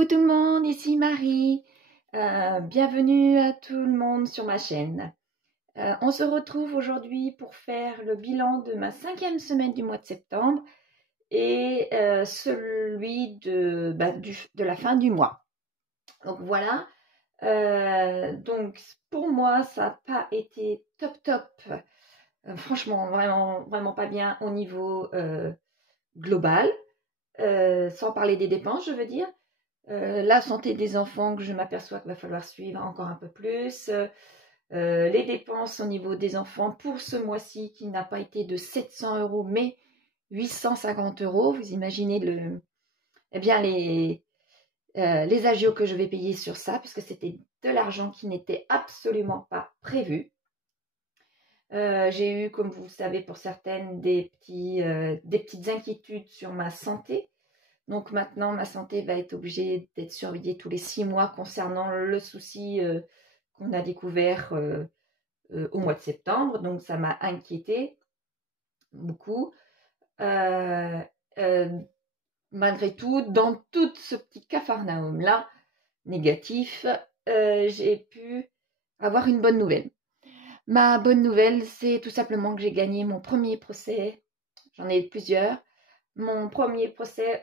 Coucou tout le monde, ici Marie. Bienvenue à tout le monde sur ma chaîne. On se retrouve aujourd'hui pour faire le bilan de ma 5e semaine du mois de septembre et celui de la fin du mois. Donc voilà. Donc pour moi, ça n'a pas été top. Franchement, vraiment pas bien au niveau global. Sans parler des dépenses, je veux dire. La santé des enfants que je m'aperçois qu'il va falloir suivre encore un peu plus. Les dépenses au niveau des enfants pour ce mois-ci qui n'a pas été de 700 € mais 850 €. Vous imaginez les agios que je vais payer sur ça puisque c'était de l'argent qui n'était absolument pas prévu. J'ai eu, comme vous le savez pour certaines, des petites inquiétudes sur ma santé. Donc maintenant, ma santé va être obligée d'être surveillée tous les 6 mois concernant le souci qu'on a découvert au mois de septembre. Donc ça m'a inquiétée beaucoup. Malgré tout, dans tout ce petit capharnaüm-là, négatif, j'ai pu avoir une bonne nouvelle. Ma bonne nouvelle, c'est tout simplement que j'ai gagné mon premier procès. J'en ai plusieurs. Mon premier procès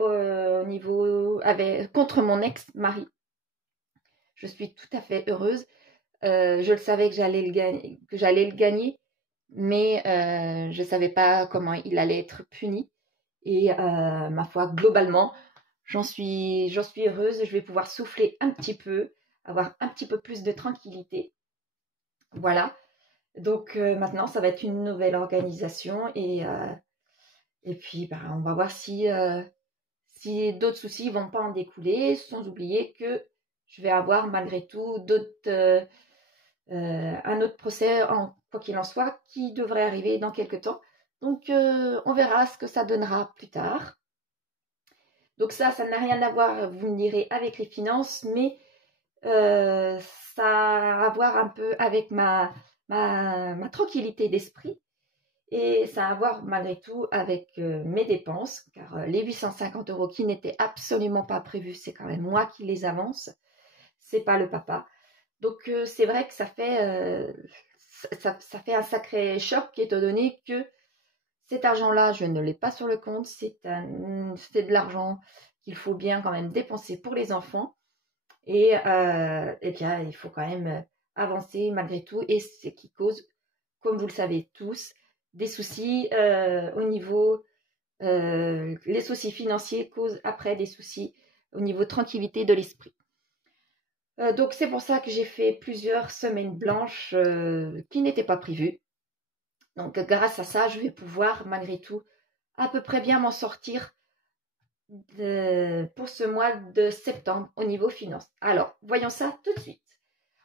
contre mon ex-mari. Je suis tout à fait heureuse. Je le savais que j'allais le gagner, mais je ne savais pas comment il allait être puni. Et ma foi, globalement, j'en suis heureuse. Je vais pouvoir souffler un petit peu, avoir un petit peu plus de tranquillité. Voilà. Donc maintenant, ça va être une nouvelle organisation et puis, on va voir si d'autres soucis ne vont pas en découler, sans oublier que je vais avoir malgré tout un autre procès, quoi qu'il en soit, qui devrait arriver dans quelques temps. Donc, on verra ce que ça donnera plus tard. Donc ça n'a rien à voir, vous me direz, avec les finances, mais ça a à voir un peu avec ma tranquillité d'esprit. Et ça a à voir malgré tout avec mes dépenses, car les 850 € qui n'étaient absolument pas prévus, c'est quand même moi qui les avance, c'est pas le papa. Donc c'est vrai que ça fait un sacré choc étant donné que cet argent-là, je ne l'ai pas sur le compte, c'est de l'argent qu'il faut bien quand même dépenser pour les enfants. Et bien, il faut quand même avancer malgré tout, et c'est qui cause, comme vous le savez tous, des soucis au niveau, les soucis financiers causent après des soucis au niveau tranquillité de l'esprit. Donc c'est pour ça que j'ai fait plusieurs semaines blanches qui n'étaient pas prévues. Donc grâce à ça, je vais pouvoir malgré tout à peu près bien m'en sortir pour ce mois de septembre au niveau finance. Alors, voyons ça tout de suite.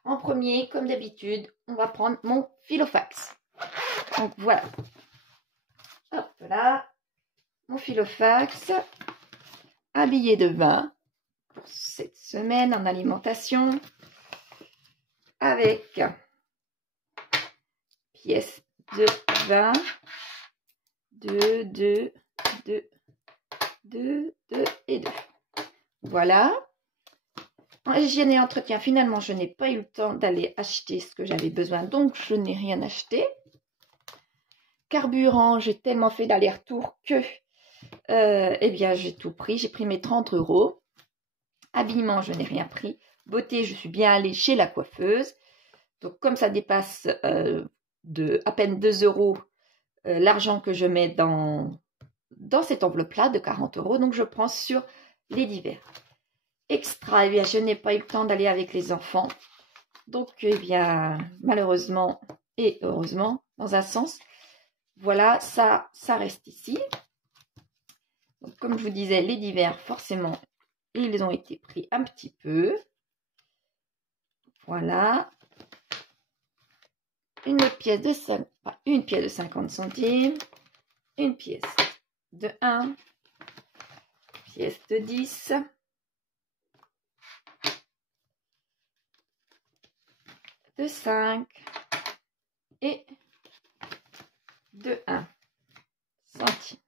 En premier, comme d'habitude, on va prendre mon Filofax. Donc voilà. Hop là, mon Filofax, un billet de 20 pour cette semaine en alimentation, avec pièces de 20, 2 et 2. Voilà. En hygiène et entretien, finalement, je n'ai pas eu le temps d'aller acheter ce que j'avais besoin, donc je n'ai rien acheté. Carburant, j'ai tellement fait d'aller-retour que eh bien, j'ai tout pris. J'ai pris mes 30 €. Habillement, je n'ai rien pris. Beauté, je suis bien allée chez la coiffeuse. Donc, comme ça dépasse de à peine 2 € l'argent que je mets dans cette enveloppe-là de 40 €, donc je prends sur les divers. Extra, eh bien, je n'ai pas eu le temps d'aller avec les enfants. Donc, eh bien, malheureusement et heureusement, dans un sens, voilà, ça reste ici. Donc, comme je vous disais, les divers, forcément, ils ont été pris un petit peu. Voilà. Une pièce de 50 centimes. Une pièce de 1. Pièce de 10. De 5. Et de 1 centime.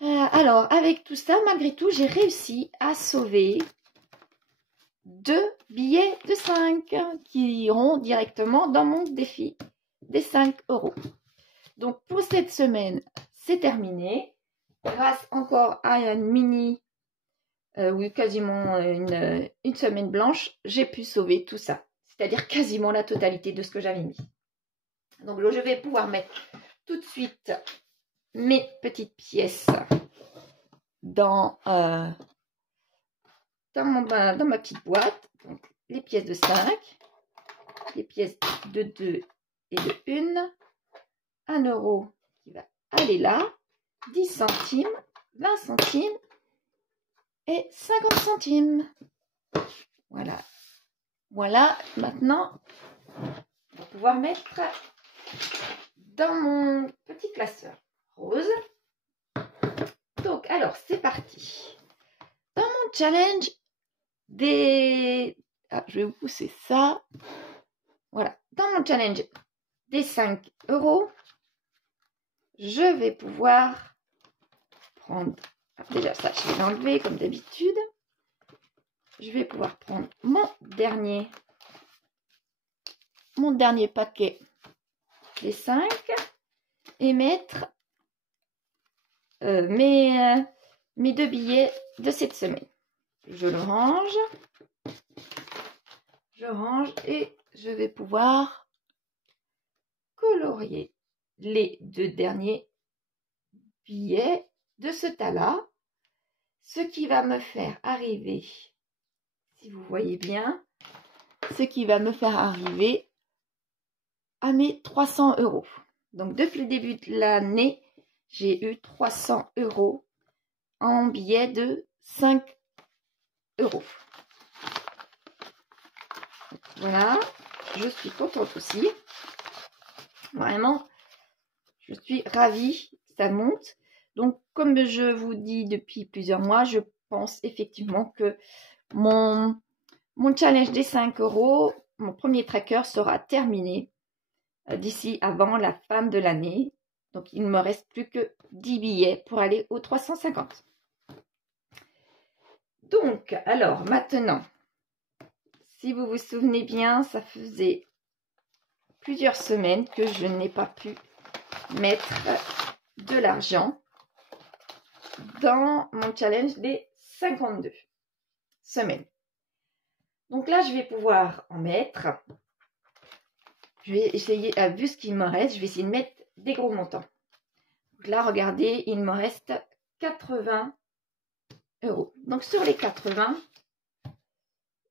Alors, avec tout ça, malgré tout, j'ai réussi à sauver 2 billets de 5 qui iront directement dans mon défi des 5 euros. Donc, pour cette semaine, c'est terminé. Grâce encore à une mini, oui, quasiment une semaine blanche, j'ai pu sauver tout ça. C'est-à-dire quasiment la totalité de ce que j'avais mis. Donc, je vais pouvoir mettre tout de suite mes petites pièces dans ma petite boîte. Donc, les pièces de 5, les pièces de 2 et de 1, 1 euro qui va aller là, 10 centimes, 20 centimes et 50 centimes. Voilà. Voilà, maintenant, on va pouvoir mettre dans mon petit classeur rose. Donc, alors, c'est parti. Dans mon challenge des... Ah, je vais vous pousser ça. Voilà. Dans mon challenge des 5 euros, je vais pouvoir prendre... Déjà, ça, je vais l'enlever comme d'habitude. Je vais pouvoir prendre mon dernier paquet des 5 et mettre mes 2 billets de cette semaine. Je le range. Je range et je vais pouvoir colorier les 2 derniers billets de ce tas-là. Ce qui va me faire arriver, si vous voyez bien, ce qui va me faire arriver à mes 300 euros. Donc, depuis le début de l'année, j'ai eu 300 euros en billets de 5 euros. Voilà, je suis contente aussi. Vraiment, je suis ravie, ça monte. Donc, comme je vous dis depuis plusieurs mois, je pense effectivement que mon challenge des 5 euros, mon premier tracker sera terminé d'ici avant la fin de l'année. Donc, il ne me reste plus que 10 billets pour aller aux 350. Donc, alors, maintenant, si vous vous souvenez bien, ça faisait plusieurs semaines que je n'ai pas pu mettre de l'argent dans mon challenge des 52 semaines. Donc là, je vais pouvoir en mettre. Je vais essayer, vu ce qu'il me reste, je vais essayer de mettre des gros montants. Donc là, regardez, il me reste 80 euros. Donc sur les 80,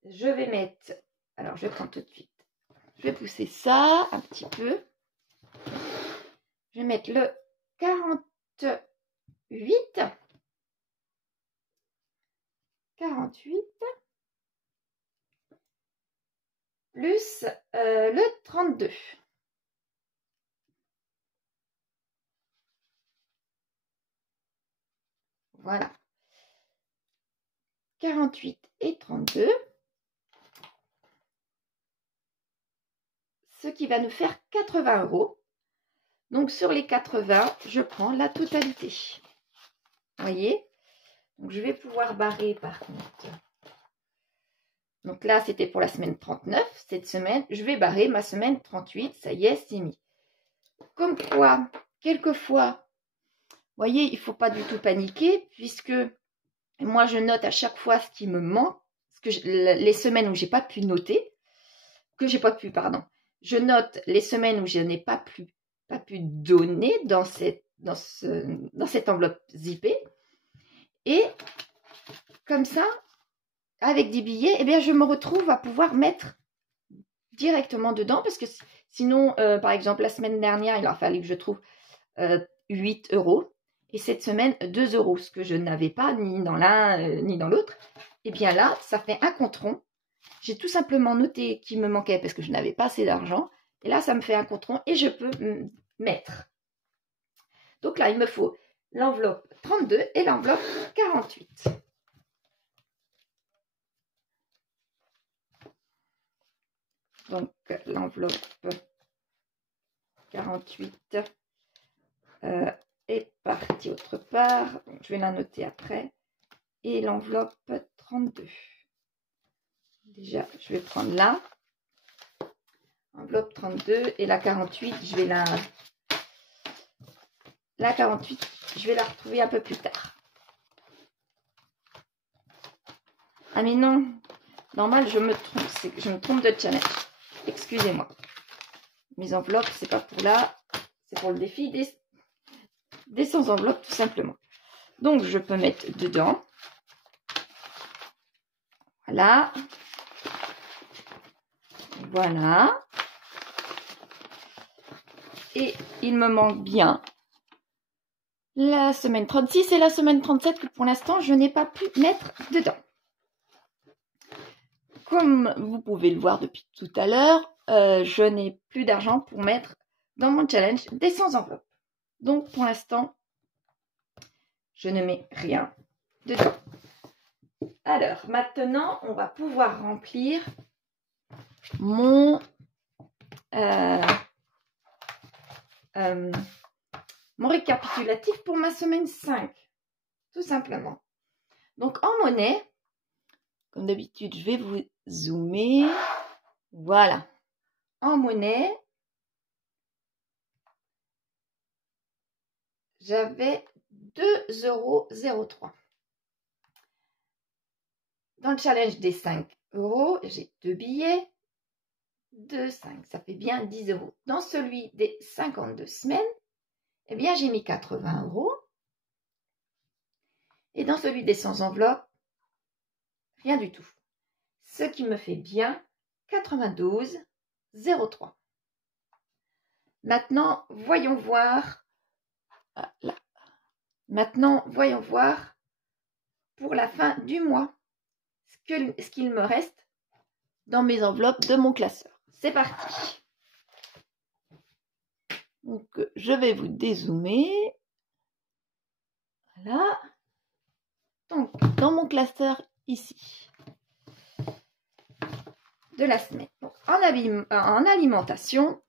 je vais mettre, alors je prends tout de suite, je vais pousser ça un petit peu. Je vais mettre le 48, plus le 32. Voilà. 48 et 32. Ce qui va nous faire 80 euros. Donc, sur les 80, je prends la totalité. Vous voyez? Donc, je vais pouvoir barrer par contre. Donc là, c'était pour la semaine 39. Cette semaine, je vais barrer ma semaine 38. Ça y est, c'est mis. Comme quoi, quelquefois, vous voyez, il ne faut pas du tout paniquer puisque moi, je note à chaque fois ce qui me manque. Les semaines où j'ai pas pu noter, je note les semaines où je n'ai pas pu donner dans cette enveloppe zippée. Et comme ça, avec des billets, eh bien, je me retrouve à pouvoir mettre directement dedans. Parce que sinon, par exemple, la semaine dernière, il a fallu que je trouve 8 euros. Et cette semaine, 2 euros, ce que je n'avais pas ni dans l'un ni dans l'autre. Et bien là, ça fait un compte rond. J'ai tout simplement noté qu'il me manquait parce que je n'avais pas assez d'argent. Et là, ça me fait un compte rond et je peux mettre. Donc là, il me faut l'enveloppe 32 et l'enveloppe 48. Donc, l'enveloppe 48 est partie autre part. Je vais la noter après. Et l'enveloppe 32. Déjà, je vais prendre là. Enveloppe 32 et la 48, je vais la 48, je vais la retrouver un peu plus tard. Ah mais non, normal, je me trompe de challenge. Excusez-moi. Mes enveloppes, c'est pas pour là, c'est pour le défi des 100 enveloppes tout simplement. Donc je peux mettre dedans. Voilà. Voilà. Et il me manque bien la semaine 36 et la semaine 37 que pour l'instant, je n'ai pas pu mettre dedans. Comme vous pouvez le voir depuis tout à l'heure, je n'ai plus d'argent pour mettre dans mon challenge des 100 enveloppes. Donc, pour l'instant, je ne mets rien dedans. Alors, maintenant, on va pouvoir remplir mon récapitulatif pour ma semaine 5, tout simplement. Donc, en monnaie, comme d'habitude, je vais vous zoomer. Voilà. En monnaie, j'avais 2,03 €. Dans le challenge des 5 €, j'ai 2 billets de 5. Ça fait bien 10 €. Dans celui des 52 semaines, eh bien, j'ai mis 80 €. Et dans celui des 100 enveloppes, rien du tout. Ce qui me fait bien 92,03 €. Maintenant, voyons voir. Là. Maintenant, voyons voir pour la fin du mois ce qu'il me reste dans mes enveloppes de mon classeur. C'est parti. Donc, je vais vous dézoomer. Voilà. Donc, dans mon classeur ici, de la semaine. Donc, en alimentation,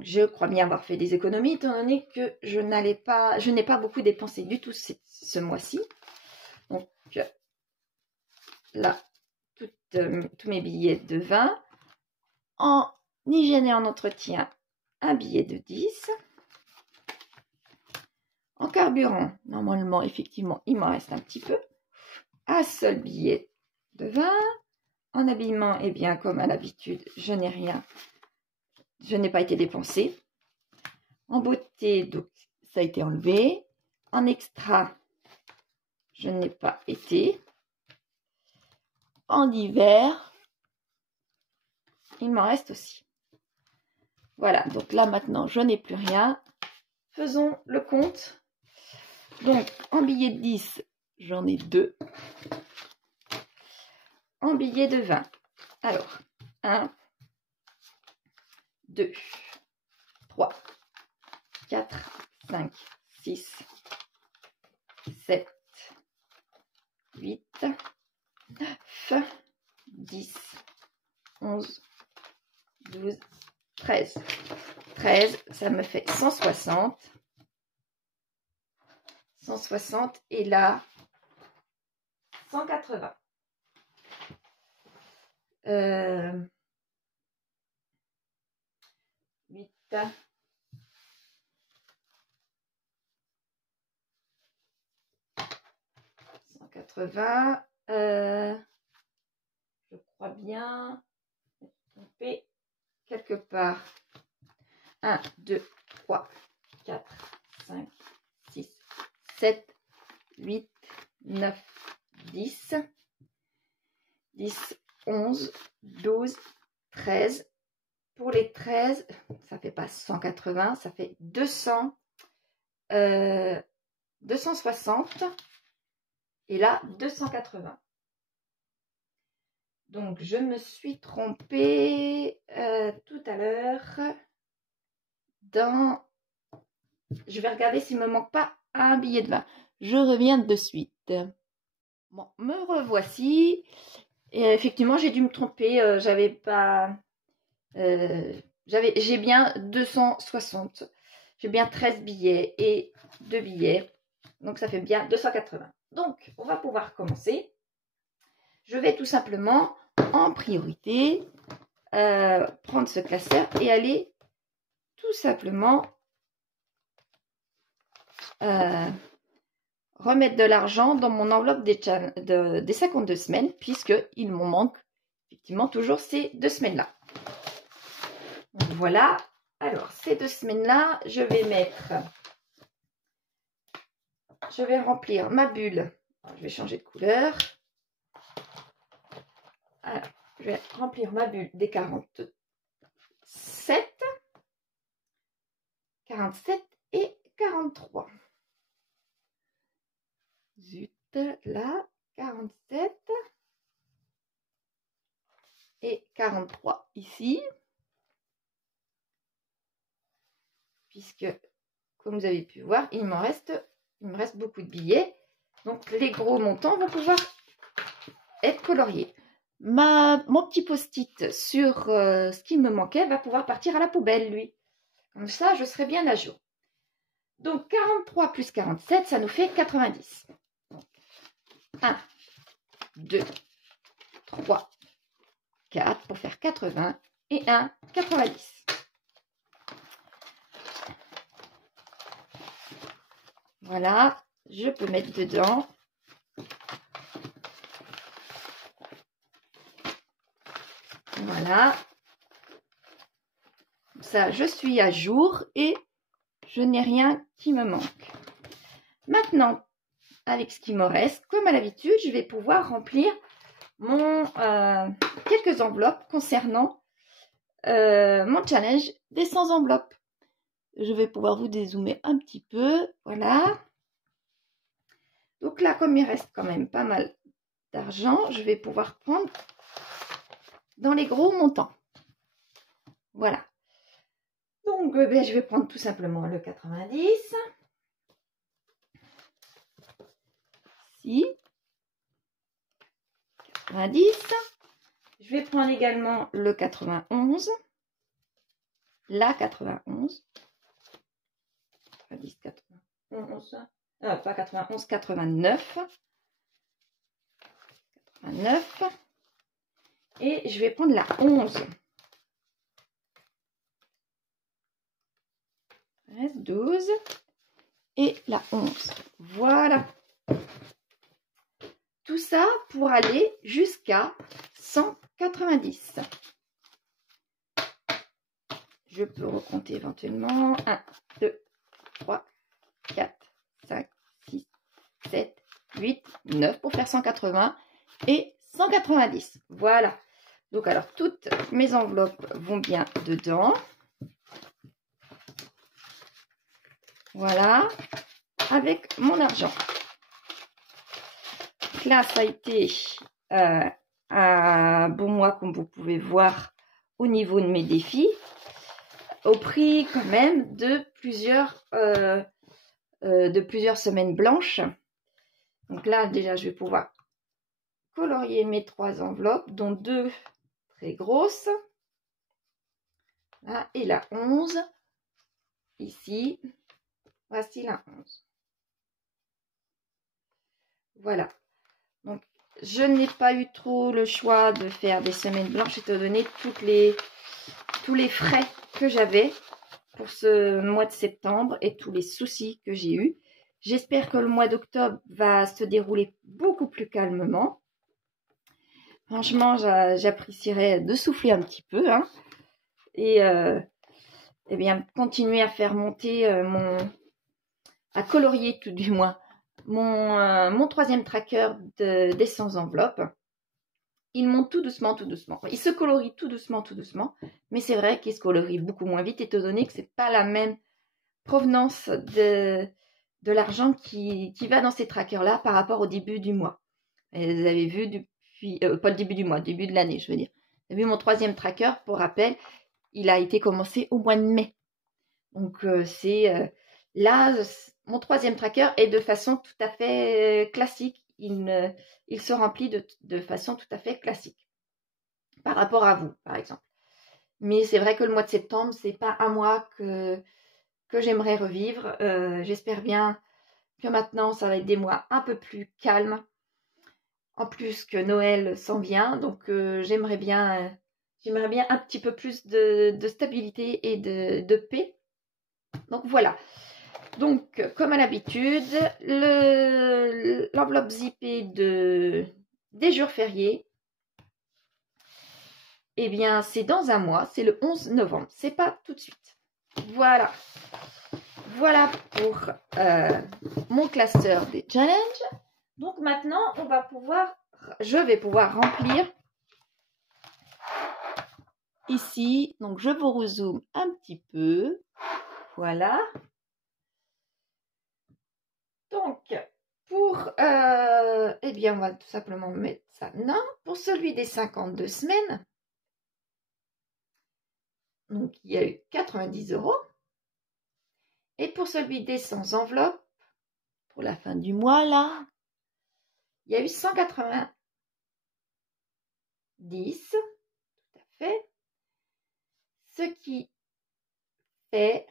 je crois bien avoir fait des économies, étant donné que je n'ai pas beaucoup dépensé du tout ce mois-ci. Donc, là, tous mes billets de 20. En hygiène et en entretien, un billet de 10. En carburant, normalement, effectivement, il m'en reste un petit peu. Un seul billet de 20. En habillement, eh bien, comme à l'habitude, je n'ai rien. Je n'ai pas été dépensée. En beauté, donc, ça a été enlevé. En extra, je n'ai pas été. En hiver, il m'en reste aussi. Voilà, donc là, maintenant, je n'ai plus rien. Faisons le compte. Donc, en billet de 10, j'en ai 2. En billet de 20, alors, 1, 2, 3, 4, 5, 6, 7, 8, 9, 10, 11, 12, 13. 13, ça me fait 160. 160 et là, 180. 8, 180, je crois bien tromper quelque part. 1, 2, 3, 4, 5, 6, 7, 8, 9, 10, 10, 11, 12, 13. Pour les 13, ça fait pas 180, ça fait 260 et là 280. Donc je me suis trompée tout à l'heure dans... Je vais regarder s'il ne me manque pas un billet de 20. Je reviens de suite. Bon, me revoici. Et effectivement, j'ai dû me tromper. J'ai bien 260. J'ai bien 13 billets et 2 billets. Donc, ça fait bien 280. Donc, on va pouvoir commencer. Je vais tout simplement, en priorité, prendre ce classeur et aller tout simplement remettre de l'argent dans mon enveloppe des 52 semaines, puisqu'il m'en manque effectivement toujours ces 2 semaines-là. Voilà. Alors, ces 2 semaines-là, je vais remplir ma bulle. Alors, je vais changer de couleur. Alors, je vais remplir ma bulle des 47 et 43. Zut, là, 47 et 43 ici. Puisque, comme vous avez pu voir, il me reste beaucoup de billets. Donc, les gros montants vont pouvoir être coloriés. Mon petit post-it sur ce qui me manquait va pouvoir partir à la poubelle, lui. Comme ça, je serai bien à jour. Donc, 43 plus 47, ça nous fait 90. Donc, 1, 2, 3, 4 pour faire 80 et 1, 90. Voilà, je peux mettre dedans. Voilà. Ça, je suis à jour et je n'ai rien qui me manque. Maintenant, avec ce qui me reste, comme à l'habitude, je vais pouvoir remplir quelques enveloppes concernant mon challenge des 100 enveloppes. Je vais pouvoir vous dézoomer un petit peu. Voilà. Donc là, comme il reste quand même pas mal d'argent, je vais pouvoir prendre dans les gros montants. Voilà. Donc, je vais prendre tout simplement le 90. Ici. 90. Je vais prendre également le 91. La 91. 90, 91. Pas 91, 89. 89. Et je vais prendre la 11. 13, 12. Et la 11. Voilà. Tout ça pour aller jusqu'à 190. Je peux recompter éventuellement 1, 2, 3, 4, 5, 6, 7, 8, 9 pour faire 180 et 190. Voilà. Donc, alors, toutes mes enveloppes vont bien dedans. Voilà. Avec mon argent. Donc là, ça a été un bon mois, comme vous pouvez voir, au niveau de mes défis. Au prix quand même de plusieurs semaines blanches. Donc là, déjà, je vais pouvoir colorier mes 3 enveloppes, dont 2 très grosses. Là, et la 11. Ici. Voici la 11. Voilà. Donc, je n'ai pas eu trop le choix de faire des semaines blanches, étant donné tous les frais que j'avais pour ce mois de septembre et tous les soucis que j'ai eus. J'espère que le mois d'octobre va se dérouler beaucoup plus calmement. Franchement, j'apprécierais de souffler un petit peu, hein, et bien continuer à faire monter à colorier tout du moins mon 3e tracker des 100 enveloppes. Il monte tout doucement, tout doucement. Il se colorie tout doucement, mais c'est vrai qu'il se colorie beaucoup moins vite, étant donné que c'est pas la même provenance de l'argent qui va dans ces trackers-là par rapport au début du mois. Et vous avez vu depuis, pas le début du mois, début de l'année, je veux dire. Vous avez vu mon 3e tracker, pour rappel, il a été commencé au mois de mai. Donc, là, mon 3e tracker est de façon tout à fait classique. Il se remplit de façon tout à fait classique par rapport à vous, par exemple. Mais c'est vrai que le mois de septembre, c'est pas un mois que que j'aimerais revivre. J'espère bien que maintenant, ça va être des mois un peu plus calmes. En plus que Noël s'en vient, donc j'aimerais bien un petit peu plus de stabilité et de paix. Donc voilà. Donc, comme à l'habitude, l'enveloppe zippée des jours fériés, eh bien, c'est dans un mois, c'est le 11 novembre. C'est pas tout de suite. Voilà. Voilà pour mon cluster des challenges. Donc maintenant, je vais pouvoir remplir ici. Donc je vous rezoome un petit peu. Voilà. Donc, eh bien, on va tout simplement mettre ça. Non, pour celui des 52 semaines, donc il y a eu 90 €. Et pour celui des 100 enveloppes, pour la fin du mois, là, il y a eu 190, tout à fait, ce qui fait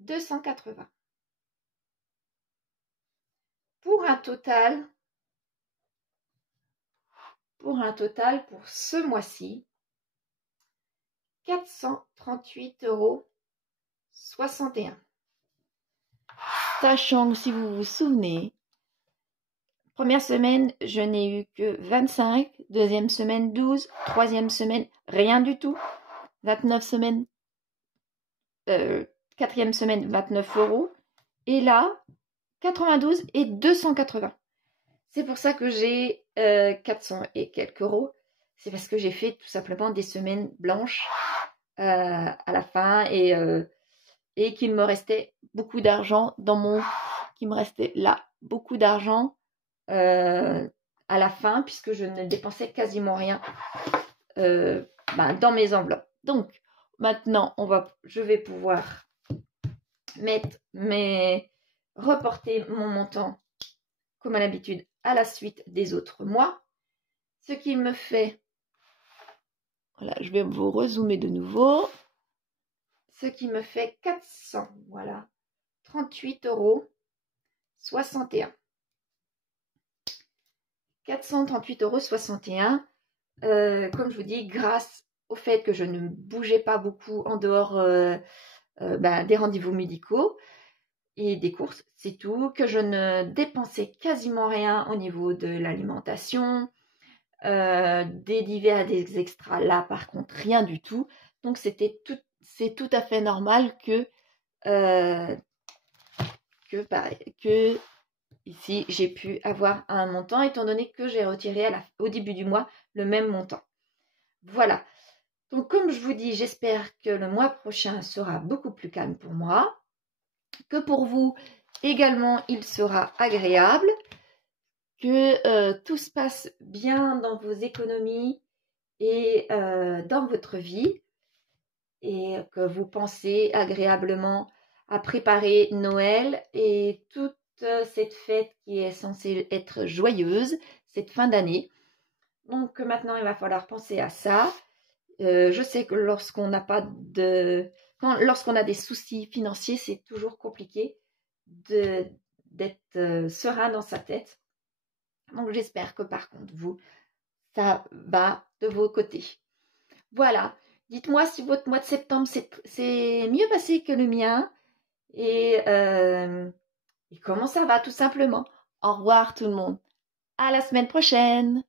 280. Pour un total, pour ce mois-ci, 438,61 €. Sachant que si vous vous souvenez, première semaine, je n'ai eu que 25, deuxième semaine 12, troisième semaine rien du tout, 29 semaines, quatrième semaine 29 €, et là 92 et 280. C'est pour ça que j'ai 400 et quelques euros. C'est parce que j'ai fait tout simplement des semaines blanches à la fin et qu'il me restait beaucoup d'argent qu'il me restait là beaucoup d'argent à la fin puisque je ne dépensais quasiment rien dans mes enveloppes. Donc maintenant je vais pouvoir reporter mon montant comme à l'habitude à la suite des autres mois, ce qui me fait, voilà, je vais vous rezoomer de nouveau, ce qui me fait 400, voilà, 38,61 €. 438,61 €, comme je vous dis, grâce au fait que je ne bougeais pas beaucoup en dehors des rendez-vous médicaux et des courses, c'est tout, que je ne dépensais quasiment rien au niveau de l'alimentation, des divers, des extras, là par contre rien du tout. Donc c'est tout à fait normal que ici j'ai pu avoir un montant étant donné que j'ai retiré au début du mois le même montant. Voilà. Donc comme je vous dis, j'espère que le mois prochain sera beaucoup plus calme pour moi, que pour vous également il sera agréable, que tout se passe bien dans vos économies et dans votre vie et que vous pensez agréablement à préparer Noël et toute cette fête qui est censée être joyeuse, cette fin d'année. Donc maintenant, il va falloir penser à ça. Je sais que lorsqu'on a des soucis financiers, c'est toujours compliqué d'être serein dans sa tête. Donc j'espère que par contre, vous, ça va de vos côtés. Voilà. Dites-moi si votre mois de septembre c'est mieux passé que le mien et comment ça va tout simplement. Au revoir tout le monde. À la semaine prochaine.